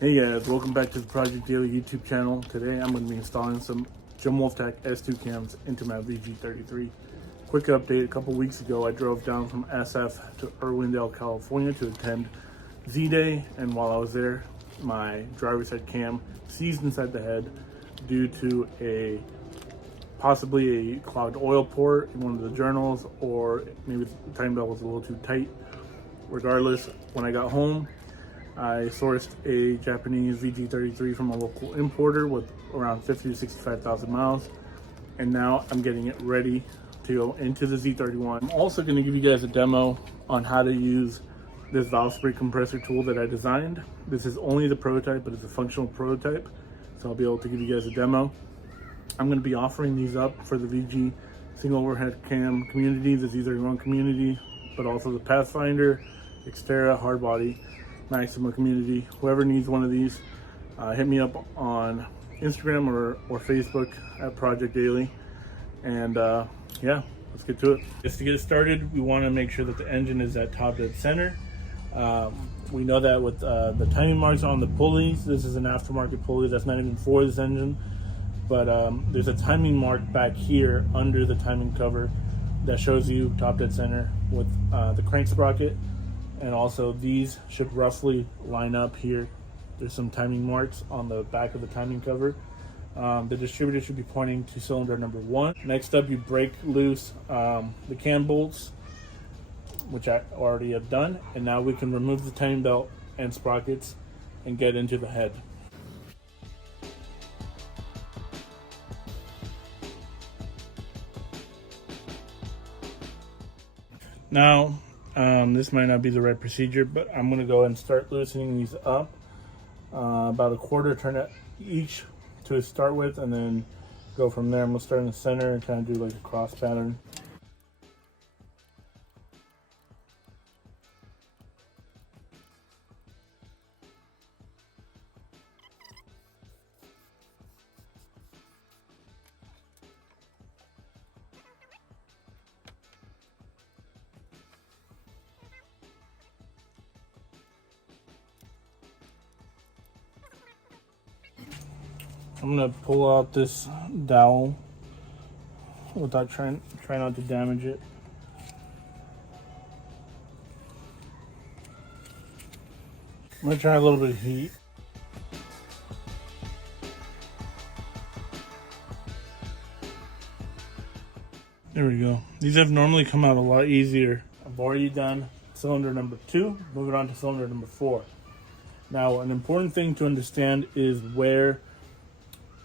Hey guys, welcome back to the Project Daily YouTube channel. Today I'm going to be installing some Jim Wolftac S2 cams into my VG33. Quick update, a couple weeks ago I drove down from SF to Irwindale, California to attend Z-Day, and while I was there my driver's head cam seized inside the head due to possibly a clogged oil port in one of the journals, or maybe the timing belt was a little too tight. Regardless, when I got home I sourced a Japanese VG33 from a local importer with around 50 to 65,000 miles, and now I'm getting it ready to go into the Z31. I'm also going to give you guys a demo on how to use this valve spring compressor tool that I designed. This is only the prototype, but it's a functional prototype, so I'll be able to give you guys a demo. I'm going to be offering these up for the VG single overhead cam community, the Z31 community, but also the Pathfinder, Xterra, Hardbody, Maxima community. Whoever needs one of these, hit me up on Instagram or Facebook at Project Daily. And yeah, let's get to it. Just to get started, we want to make sure that the engine is at top dead center. We know that with the timing marks on the pulleys, this is an aftermarket pulley that's not even for this engine, but there's a timing mark back here under the timing cover that shows you top dead center with the crank sprocket. And also these should roughly line up here. There's some timing marks on the back of the timing cover. The distributor should be pointing to cylinder number 1. Next up, you break loose the cam bolts, which I already have done. And now we can remove the timing belt and sprockets and get into the head. Now, this might not be the right procedure, but I'm going to go and start loosening these up. About a quarter turn each to start with, and then go from there. I'm going to start in the center and kind of do like a cross pattern. I'm gonna pull out this dowel without try not to damage it. I'm gonna try a little bit of heat. There we go. These have normally come out a lot easier. I've already done cylinder number 2, moving on to cylinder number 4. Now, an important thing to understand is where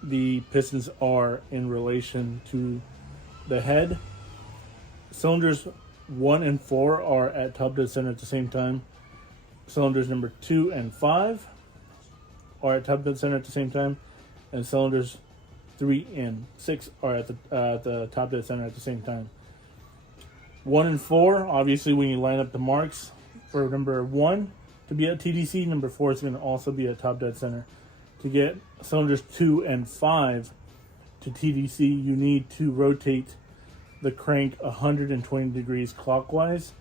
the pistons are in relation to the head. Cylinders 1 and 4 are at top dead center at the same time. Cylinders number 2 and 5 are at top dead center at the same time, and cylinders 3 and 6 are at the top dead center at the same time. 1 and 4, obviously, when you line up the marks for number 1 to be at TDC, number 4 is going to also be at top dead center. To get cylinders 2 and 5 to TDC, you need to rotate the crank 120 degrees clockwise.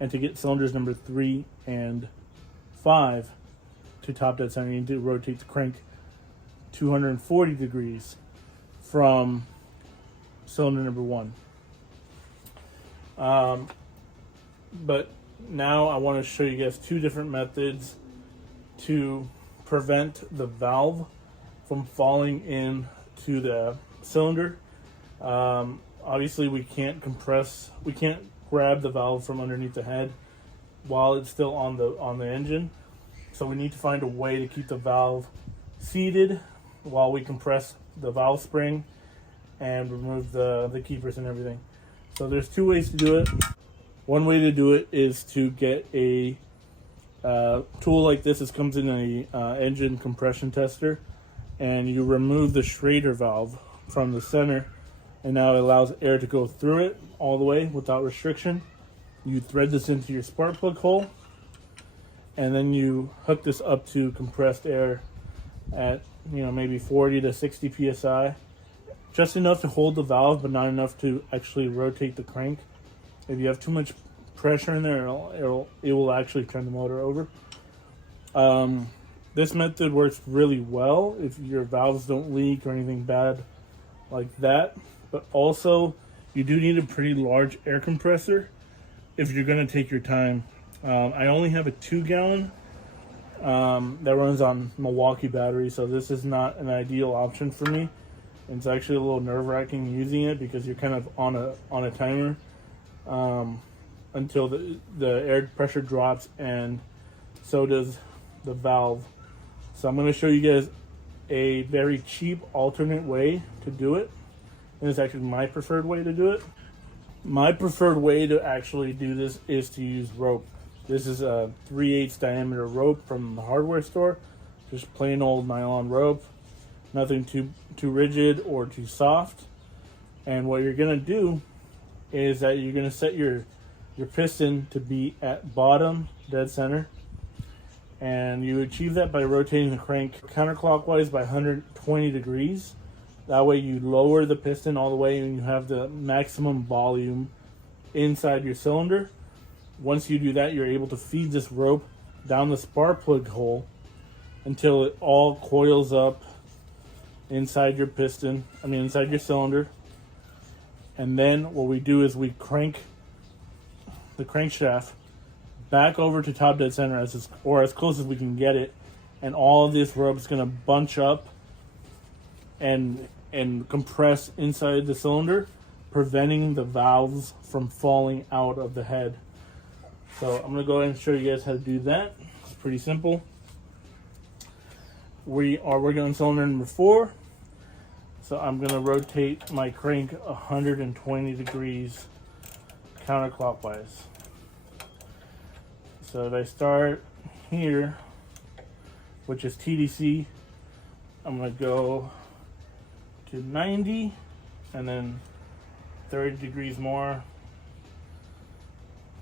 And to get cylinders number 3 and 5 to top dead center, you need to rotate the crank 240 degrees from cylinder number 1. But now I want to show you guys 2 different methods to prevent the valve from falling into the cylinder. Obviously we can't grab the valve from underneath the head while it's still on the engine. So we need to find a way to keep the valve seated while we compress the valve spring and remove the keepers and everything. So there's 2 ways to do it. One way to do it is to get a tool like this. This comes in a engine compression tester, and you remove the Schrader valve from the center, and now it allows air to go through it all the way without restriction. You thread this into your spark plug hole, and then you hook this up to compressed air at maybe 40 to 60 psi, just enough to hold the valve but not enough to actually rotate the crank. If you have too much pressure in there, it will actually turn the motor over. This method works really well if your valves don't leak or anything bad like that. But also, you do need a pretty large air compressor if you're going to take your time. I only have a 2-gallon that runs on Milwaukee battery, so this is not an ideal option for me. It's actually a little nerve-wracking using it because you're kind of on a timer until the air pressure drops, and so does the valve. So I'm going to show you guys a very cheap alternate way to do it, and it's actually my preferred way to do it. My preferred way to actually do this is to use rope. This is a 3/8 diameter rope from the hardware store, just plain old nylon rope, nothing too rigid or too soft. And what you're gonna do is that you're gonna set your piston to be at bottom dead center, and you achieve that by rotating the crank counterclockwise by 120 degrees. That way you lower the piston all the way and you have the maximum volume inside your cylinder. Once you do that, you're able to feed this rope down the spark plug hole until it all coils up inside your piston, inside your cylinder. And then what we do is we crank the crankshaft back over to top dead center as close as we can get it. And all of this rope is going to bunch up and compress inside the cylinder, preventing the valves from falling out of the head. So I'm going to go ahead and show you guys how to do that. It's pretty simple. We are working on cylinder number 4. So I'm going to rotate my crank 120 degrees counterclockwise. So if I start here, which is TDC, I'm going to go to 90 and then 30 degrees more.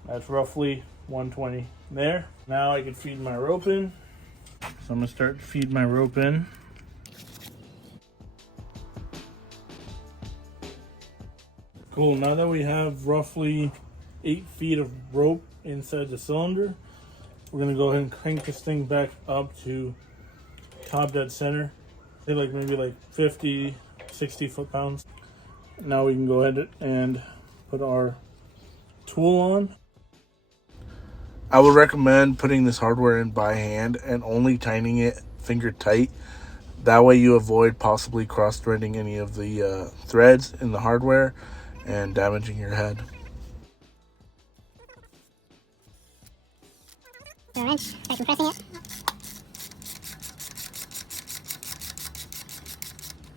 That's roughly 120 there. Now I can feed my rope in. So I'm gonna start to feed my rope in. Cool, now that we have roughly 8 feet of rope inside the cylinder, we're gonna go ahead and crank this thing back up to top dead center. Say maybe 50, 60 foot-pounds. Now we can go ahead and put our tool on. I would recommend putting this hardware in by hand and only tightening it finger tight. That way you avoid possibly cross-threading any of the threads in the hardware and damaging your head. The wrench, start compressing it.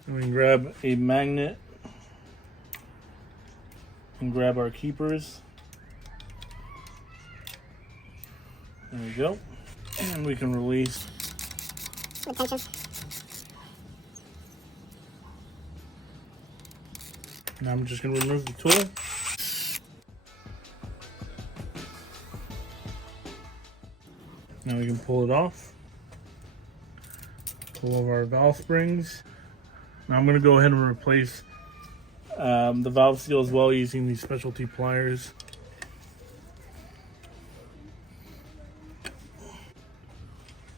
And we can grab a magnet and grab our keepers. There we go. And we can release. With tension. Now I'm just going to remove the tool. Now we can pull it off. Pull over our valve springs. Now I'm going to go ahead and replace the valve seal as well using these specialty pliers.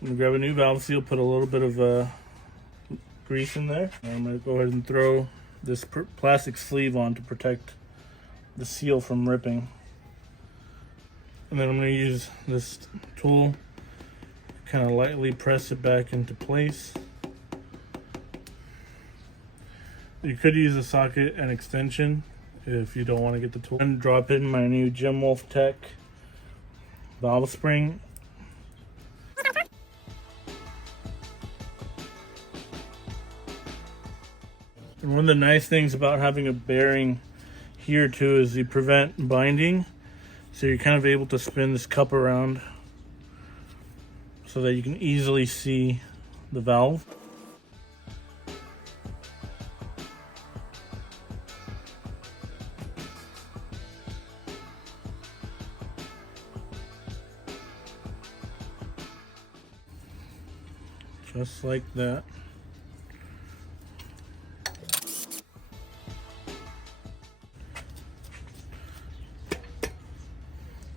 I'm going to grab a new valve seal, put a little bit of grease in there. And I'm going to go ahead and throw this plastic sleeve on to protect the seal from ripping. And then I'm going to use this tool, kind of lightly press it back into place. You could use a socket and extension if you don't want to get the tool. And drop in my new Jim Wolf Tech valve spring. And one of the nice things about having a bearing here too is you prevent binding. So you're kind of able to spin this cup around so that you can easily see the valve. Just like that.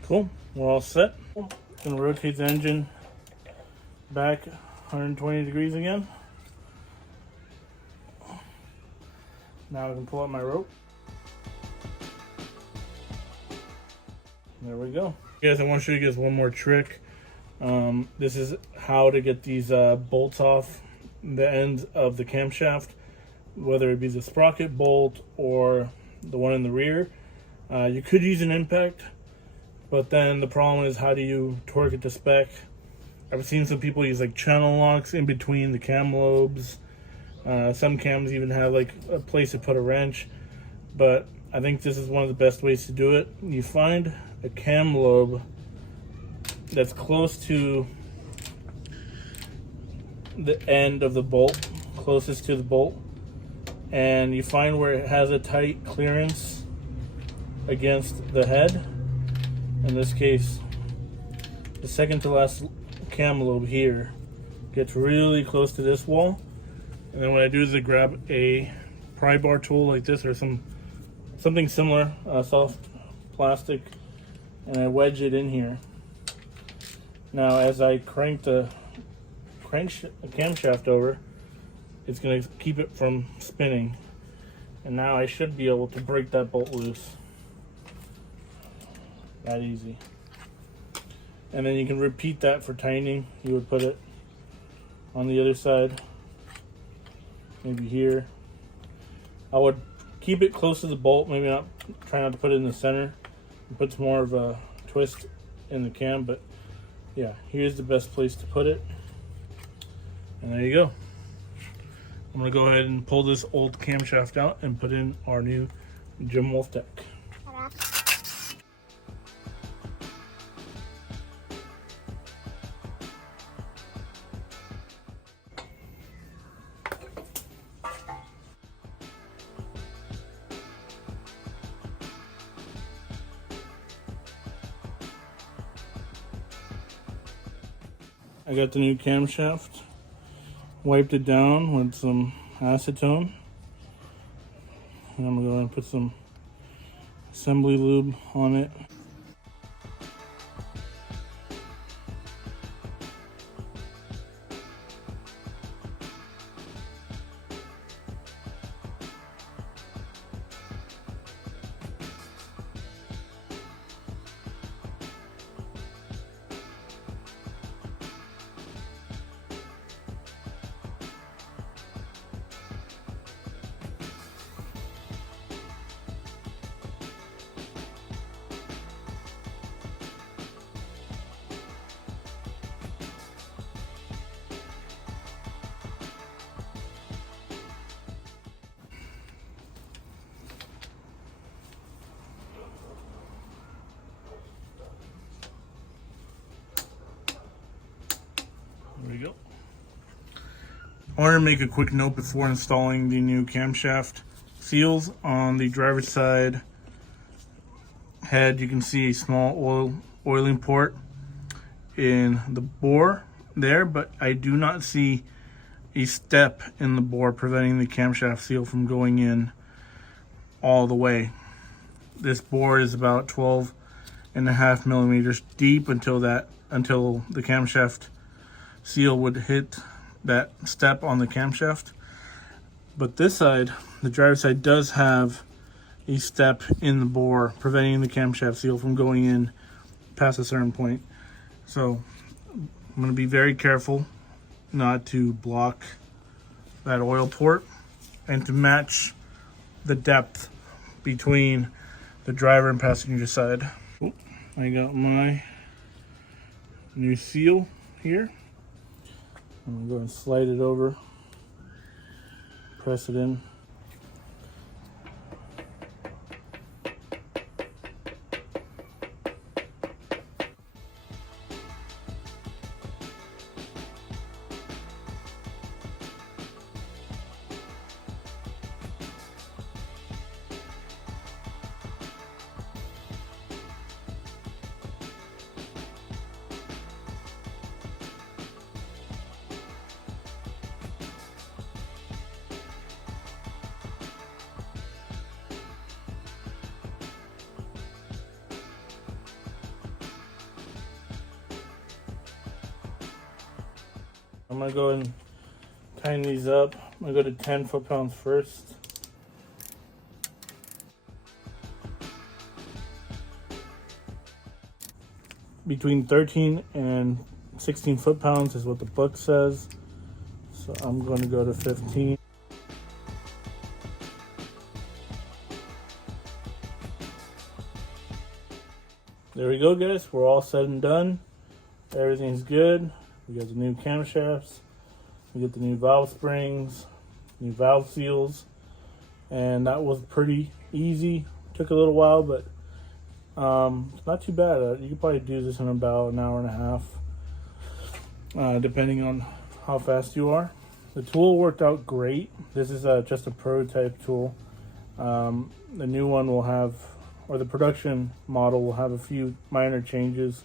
Cool, we're all set. Gonna rotate the engine back 120 degrees again. Now I can pull out my rope. There we go. Guys, I want to show you guys one more trick. This is how to get these bolts off the ends of the camshaft, whether it be the sprocket bolt or the one in the rear. You could use an impact, but then the problem is, how do you torque it to spec? I've seen some people use like channel locks in between the cam lobes. Some cams even have like a place to put a wrench, but I think this is one of the best ways to do it. You find a cam lobe that's close to the end of the bolt, closest to the bolt, and you find where it has a tight clearance against the head. In this case, the second to last cam lobe here gets really close to this wall, and then what I do is I grab a pry bar tool like this, or something similar, soft plastic, and I wedge it in here. Now as I crank the camshaft over, it's going to keep it from spinning, and now I should be able to break that bolt loose. That easy. And then you can repeat that for tightening. You would put it on the other side, maybe here. I would keep it close to the bolt, maybe not, try not to put it in the center. It puts more of a twist in the cam, but yeah, here's the best place to put it. And there you go. I'm gonna go ahead and pull this old camshaft out and put in our new Jim Wolf Tech. I got the new camshaft, wiped it down with some acetone, and I'm gonna go ahead and put some assembly lube on it. There we go. I want to make a quick note before installing the new camshaft seals. On the driver's side head, you can see a small oiling port in the bore there, but I do not see a step in the bore preventing the camshaft seal from going in all the way. This bore is about 12.5 millimeters deep until the camshaft seal would hit that step on the camshaft. But this side, the driver's side, does have a step in the bore preventing the camshaft seal from going in past a certain point. So I'm going to be very careful not to block that oil port and to match the depth between the driver and passenger side. Oh, I got my new seal here. I'm going to go and slide it over, press it in. I'm gonna go and tighten these up. I'm gonna go to 10 foot-pounds first. Between 13 and 16 foot-pounds is what the book says. So I'm going to go to 15. There we go, guys. We're all said and done. Everything's good. We got the new camshafts. We got the new valve springs, new valve seals, and that was pretty easy. Took a little while, but it's not too bad. You could probably do this in about an hour and a half, depending on how fast you are. The tool worked out great. This is just a prototype tool. The new one will have, or the production model will have a few minor changes,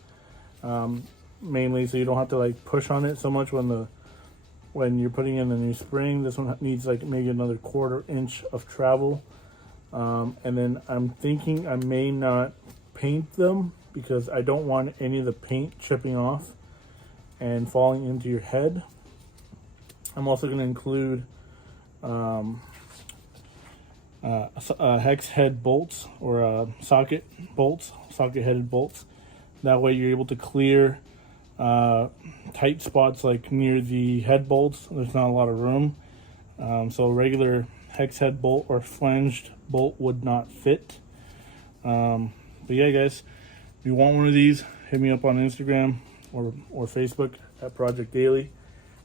mainly so you don't have to like push on it so much when you're putting in the new spring. This one needs like maybe another 1/4 inch of travel. And then I'm thinking I may not paint them because I don't want any of the paint chipping off and falling into your head. I'm also going to include hex head bolts or socket headed bolts. That way you're able to clear tight spots like near the head bolts. There's not a lot of room. So a regular hex head bolt or flanged bolt would not fit. But yeah, guys, if you want one of these, hit me up on Instagram or Facebook at Project Daily.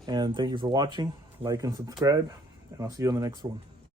And thank you for watching. Like and subscribe, and I'll see you on the next one.